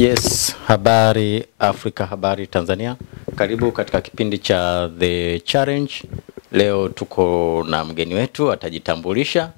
Yes, habari Afrika, habari Tanzania. Karibu katika kipindi cha The Challenge. Leo tuko na mgeni wetu, atajitambulisha.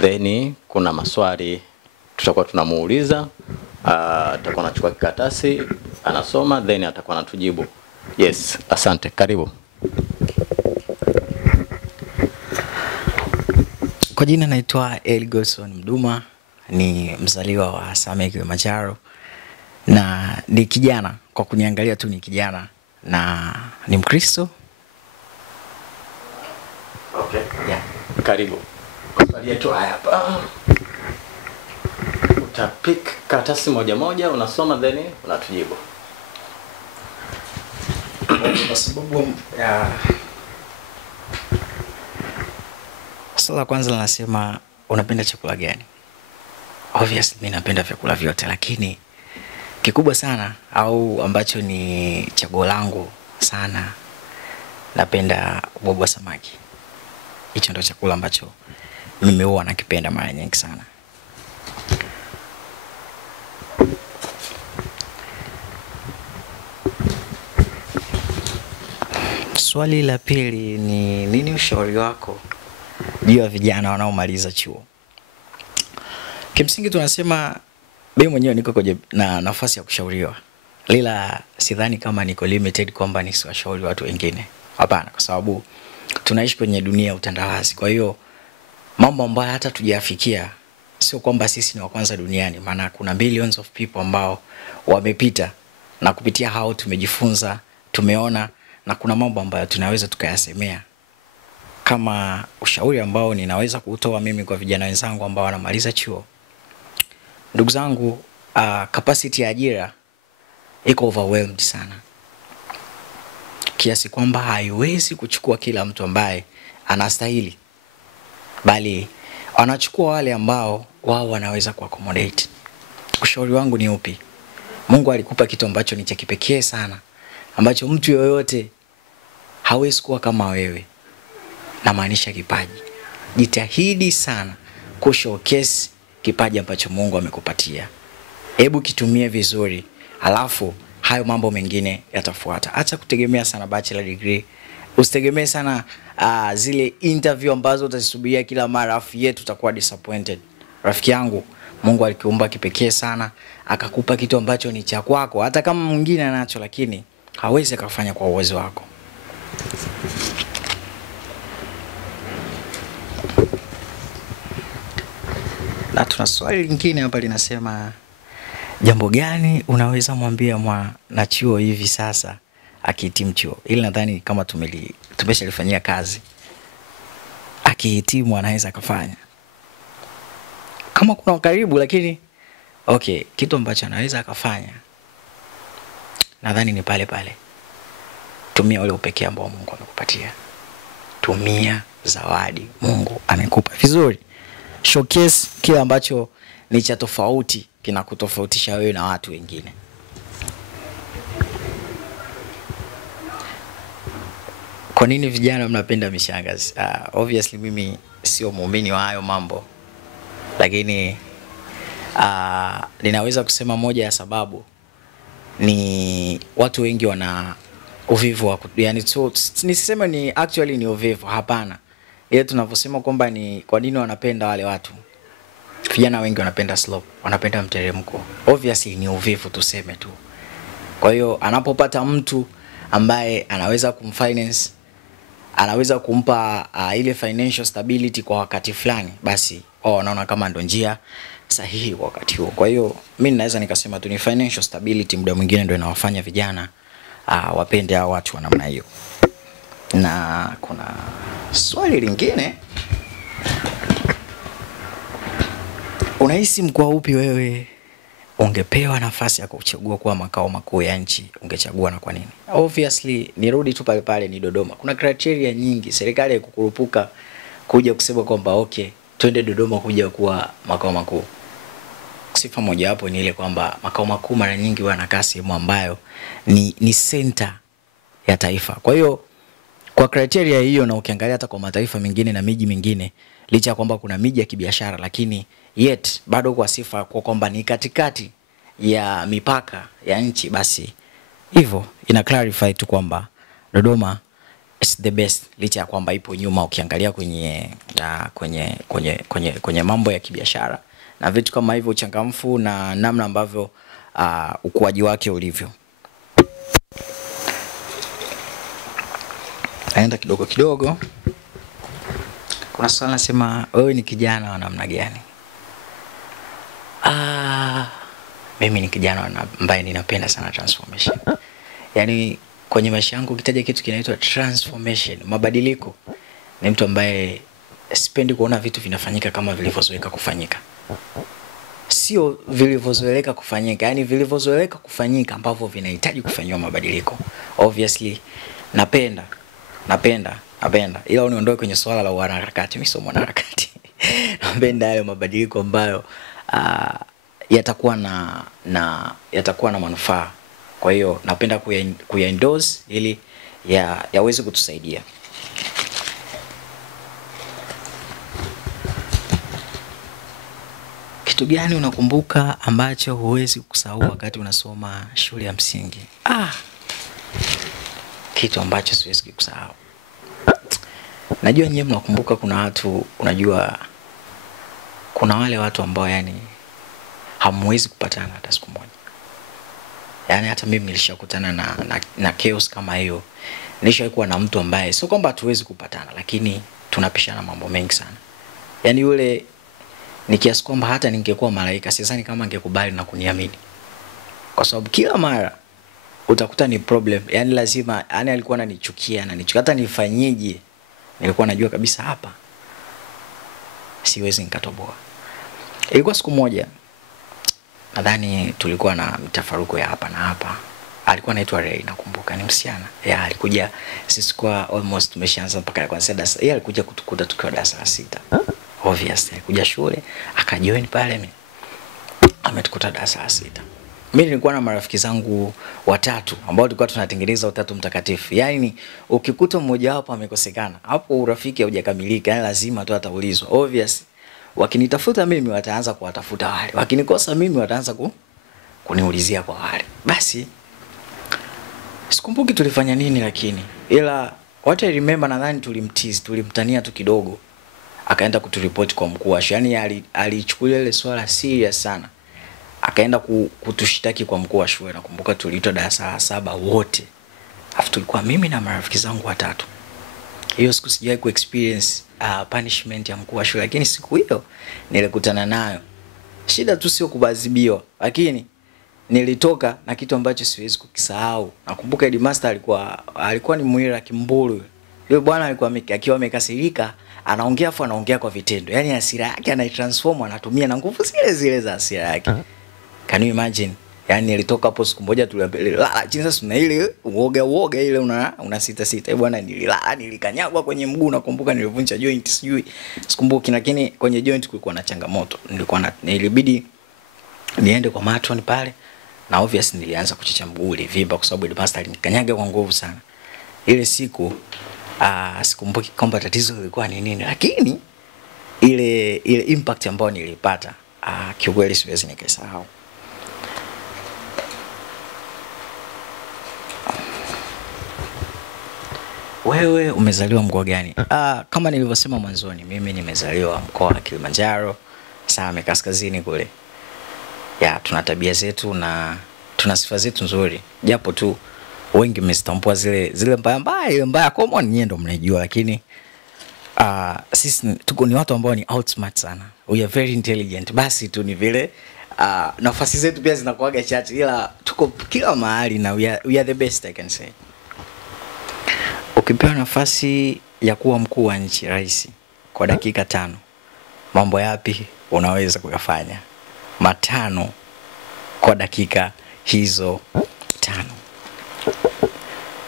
Then kuna maswali tutakuwa tunamuuliza. Atakuwa anachukua kikaratasi, anasoma, then atakuwa anatujibu. Yes, asante. Karibu. Kwa jina naitwa Elgoson Mduma, ni mzaliwa wa Same Kilimanjaro na ni kijana, kwa kuniangalia tu ni kijana na ni Mkristo. Okay. Yeah. Karibu. Maswali yetu hapa. Utapick karatasi moja moja, unasoma then unatujibu. Kwa sababu ya swali la kwanza linasema unapenda chakula gani? Obviously mimi napenda vyakula vyote, lakini kikubwa sana au ambacho ni chaguo langu sana, napenda uboga wa samaki. Hicho ndio chakula ambacho mimi huwa nakipenda mara nyingi sana. Swali la pili ni nini ushauri wako juu ya vijana wanaomaliza chuo? Kimsingi tunasema mimi mwenyewe niko na nafasi ya kushauriwa. Lila sidhani kama niko limited kwamba nisiwashauri watu wengine. Hapana, kwa sababu tunaishi kwenye dunia ya utandawazi. Kwa hiyo mambo ambayo hata tujafikia sio kwamba sisi ni wa kwanza duniani, maana kuna billions of people ambao wamepita na kupitia hao tumejifunza, tumeona, na kuna mambo ambayo tunaweza tukayasemea. Kama ushauri ambao ninaweza kuutoa mimi kwa vijana wenzangu ambao wanamaliza chuo, ndugu zangu, capacity ya ajira iko overwhelmed sana, kiasi kwamba haiwezi kuchukua kila mtu ambaye anastahili, bali wanachukua wale ambao wao wanaweza kuaccommodate. Ushauri wangu ni upi? Mungu alikupa kitu ambacho ni cha kipekee sana, ambacho mtu yoyote hawezi kuwa kama wewe. Na maanisha kipaji. Jitahidi sana kushowcase kipaji ambacho Mungu amekupatia. Hebu kitumie vizuri, alafu hayo mambo mengine yatafuata. Acha kutegemea sana bachelor degree. Usitegemee sana zile interview ambazo utazisubiria kila mara, afu yetu utakuwa disappointed. Rafiki yangu, Mungu alikuumba kipekee sana, akakupa kitu ambacho ni cha kwako. Hata kama mwingine anacho, lakini hawezi akafanya kwa uwezo wako. Na tuna swali lingine hapa linasema, jambo gani unaweza mwambia mwanachuo hivi sasa akihitimu chuo? Ili nadhani kama tumeshalifanyia kazi. Akihitimu anaweza kufanya kama kuna karibu, lakini okay, kitu ambacho anaweza akafanya nadhani ni pale pale. Tumia ule upekee ambao Mungu amekupatia. Tumia zawadi Mungu amekupa vizuri. Showcase kile ambacho ni cha tofauti, kinakutofautisha wewe na watu wengine. Kwa nini vijana mnapenda mishangazi? Obviously mimi sio muumini wa hayo mambo, lakini ninaweza kusema moja ya sababu ni watu wengi wana uvivu wa yani, nisiseme ni actually ni uvivu, hapana. Ile tunavyosema kwamba ni kwa nini wanapenda wale watu. Vijana wengi wanapenda slope, wanapenda mteremko. Obviously ni uvivu tuseme tu. Kwa hiyo anapopata mtu ambaye anaweza kumfinance, anaweza kumpa ile financial stability kwa wakati fulani, basi wanaona kama ndo njia sahihi kwa wakati huo. Kwa hiyo mimi naweza nikasema tu ni financial stability muda mwingine ndio inawafanya vijana wapende hao watu wa namna hiyo. Na kuna swali lingine, unahisi mkoa upi wewe ungepewa nafasi ya kuchagua kuwa makao makuu ya nchi, ungechagua na kwa nini? Obviously nirudi tu pale pale, ni Dodoma. Kuna criteria nyingi, serikali haikukurupuka kuja kusema kwamba okay, twende Dodoma kuja kuwa makao makuu. Sifa moja hapo ni ile kwamba makao makuu mara nyingi huwa yanakaa sehemu ambayo ni center ya taifa. Kwa hiyo kwa criteria hiyo, na ukiangalia hata kwa mataifa mengine na miji mingine, licha kwamba kuna miji ya kibiashara, lakini yet bado kwa sifa kwa kwamba ni katikati ya mipaka ya nchi, basi hivyo ina clarify tu kwamba Dodoma is the best, licha ya kwamba ipo nyuma ukiangalia kwenye mambo ya kibiashara na vitu kama hivyo, uchangamfu na namna ambavyo ukuaji wake ulivyo. Naenda kidogo kidogo. Kuna swali nasema wewe ni kijana wa namna gani? Mimi ni kijana ambaye ninapenda sana transformation. Yaani kwenye maisha yangu ukitaja kitu kinaitwa transformation, mabadiliko, ni mtu ambaye sipendi kuona vitu vinafanyika kama vilivyozoeleka kufanyika. Sio vilivyozoeleka kufanyika, yani vilivyozoeleka kufanyika ambavyo vinahitaji kufanywa mabadiliko. Obviously napenda. Ila uniondoe kwenye swala la wanaharakati, mimi sio mwanaharakati. Napenda hayo mabadiliko ambayo yatakuwa na manufaa. Kwa hiyo napenda kuyaendorse ili yaweze kutusaidia. Kitu gani unakumbuka ambacho huwezi kusahau wakati unasoma shule ya msingi? Kitu ambacho siwezi kusahau. Najua nyinyi mnakumbuka kuna watu, unajua kuna wale watu ambao yani hamwezi kupatana hata siku moja. Yani hata mimi nilishakutana na chaos kama hiyo. Nilishakuwa na mtu ambaye sio kwamba hatuwezi kupatana, lakini tunapishana mambo mengi sana. Yani yule ni kiasi kwamba hata ningekuwa malaika sidhani kama angekubali na kuniamini. Kwa sababu kila mara utakuta ni problem. Yani lazima, yani alikuwa ananichukia, hata nifanyeje nilikuwa najua kabisa hapa siwezi nikatoboa. Ilikuwa siku moja, nadhani tulikuwa na mtafaruko ya hapa na hapa. Alikuwa anaitwa Ray, nakumbuka, ni msichana. Alikuja, sisi kwa almost tumeshaanza mpaka kwanza darasa. Yeye alikuja kutukuta tukiwa darasa la 6. Obviously alikuja shule, akajoin pale, mimi ametukuta darasa la 6. Mimi nilikuwa na marafiki zangu watatu ambao tulikuwa tunatengeneza utatu mtakatifu. Yaani ukikuta mmoja wapo amekosekana, hapo urafiki haujakamilika, yani lazima tu ataulizwa. Obviously wakinitafuta mimi wataanza kuwatafuta wale. Wakinikosa mimi wataanza kuniulizia kwa wale. Basi sikumbuki tulifanya nini, lakini ila what I remember, nadhani tulimtania tu kidogo. Akaenda kuturipoti kwa mkuu wa shule. Yani alichukulia ile swala serious sana. Akaenda kutushitaki kwa mkuu wa shule. Nakumbuka tuliitwa darasa la 7 wote. Alafu tulikuwa mimi na marafiki zangu watatu. Hiyo siku sijawahi kuexperience punishment ya mkuu wa shule, lakini siku hiyo nilikutana nayo. Shida tu sio kubazibiwa, lakini nilitoka na kitu ambacho siwezi kukisahau. Nakumbuka headmaster alikuwa ni Muira Kimburu. Yule bwana alikuwa akiwa amekasirika, anaongea kwa vitendo. Yaani hasira yake anaitransform, anatumia na nguvu zile za hasira yake. Can you imagine? Yaani nilitoka hapo siku moja tulilala chini, sasa tuna ile uoga ile una sita. Bwana nililala, nilikanyagwa kwenye mguu, nakumbuka nilivunja joint sijui. Sikumbuki, lakini kwenye joint kulikuwa na changamoto. Nilibidi niende kwa matron pale, na obviously nilianza kuchicha mguu ulivimba kwa sababu headmaster alinikanyaga kwa nguvu sana. Ile siku sikumbuki kwamba tatizo lilikuwa ni nini, lakini ile impact ambayo nilipata kiukweli siwezi nikasahau. Wewe umezaliwa mkoa gani? Kama nilivyosema mwanzoni, mimi nimezaliwa mkoa wa Kilimanjaro, Same Kaskazini kule. Tuna tabia zetu na tuna sifa zetu nzuri. Japo tu wengi mmezitambua zile mbaya common, nyinyi ndio mnajua, lakini sisi tuko ni watu ambao ni outsmart sana. We are very intelligent. Basi tu ni vile nafasi zetu pia zinakuaga chache, ila tuko kila mahali na we are the best, I can say. Ukipewa nafasi ya kuwa mkuu wa nchi, rais, kwa dakika 5, mambo yapi unaweza kuyafanya? 5 kwa dakika hizo 5.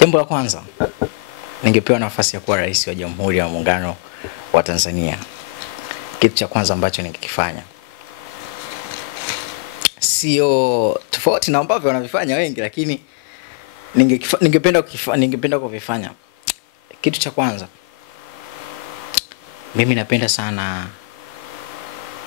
Jambo la kwanza, ningepewa nafasi ya kuwa rais wa Jamhuri ya Muungano wa Tanzania. Kitu cha kwanza ambacho ningekifanya, sio tofauti na ambavyo wanavifanya wengi, lakini ningependa kuvifanya. Kitu cha kwanza, mimi napenda sana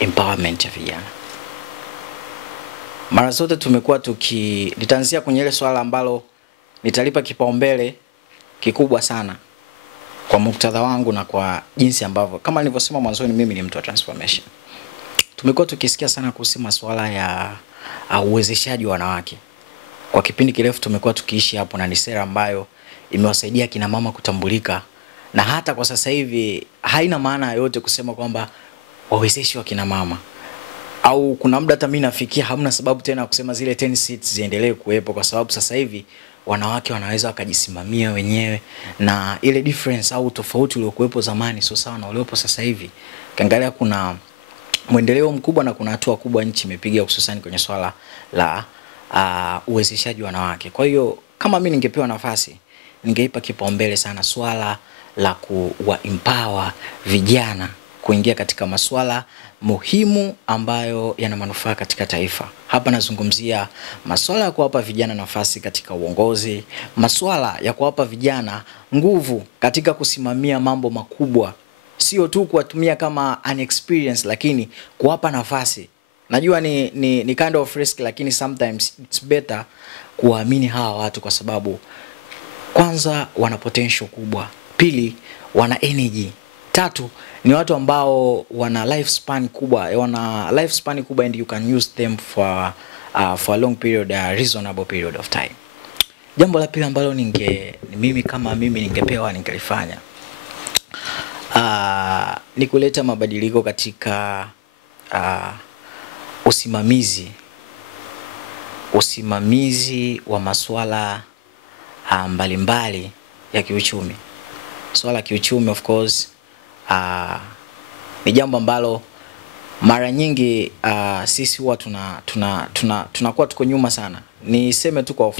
empowerment ya vijana. Mara zote tumekuwa nitaanzia kwenye ile swala ambalo nitalipa kipaumbele kikubwa sana kwa muktadha wangu na kwa jinsi ambavyo, kama nilivyosema mwanzoni, mimi ni mtu wa transformation. Tumekuwa tukisikia sana kuhusu masuala ya uwezeshaji wa wanawake. Kwa kipindi kirefu tumekuwa tukiishi hapo, na ni sera ambayo imewasaidia kina mama kutambulika, na hata kwa sasa hivi haina maana yote kusema kwamba wawezeshe wa kina mama, au kuna muda hata mimi nafikia hamna sababu tena kusema zile 10 seats ziendelee kuwepo, kwa sababu sasa hivi wanawake wanaweza wakajisimamia wenyewe, na ile difference au tofauti uliokuwepo zamani sio sawa na uliopo sasa hivi. Kiangalia kuna mwendeleo mkubwa na kuna hatua kubwa nchi imepiga, hususan kwenye swala la uwezeshaji wa wanawake. Kwa hiyo kama mimi ningepewa nafasi, ningeipa kipaumbele sana swala la kuwa empower vijana kuingia katika masuala muhimu ambayo yana manufaa katika taifa. Hapa nazungumzia masuala ya kuwapa vijana nafasi katika uongozi, masuala ya kuwapa vijana nguvu katika kusimamia mambo makubwa, sio tu kuwatumia kama an experience, lakini kuwapa nafasi. Najua ni kind of risk, lakini sometimes it's better kuamini hawa watu, kwa sababu kwanza wana potential kubwa, pili wana energy, tatu ni watu ambao wana lifespan kubwa, and you can use them for a long period, a reasonable period of time. Jambo la pili ambalo mimi ningepewa ningelifanya ni kuleta mabadiliko katika usimamizi wa masuala mbalimbali ya kiuchumi. Swala kiuchumi of course ni jambo ambalo mara nyingi sisi huwa tunakuwa tuko nyuma sana. Niseme tu kwa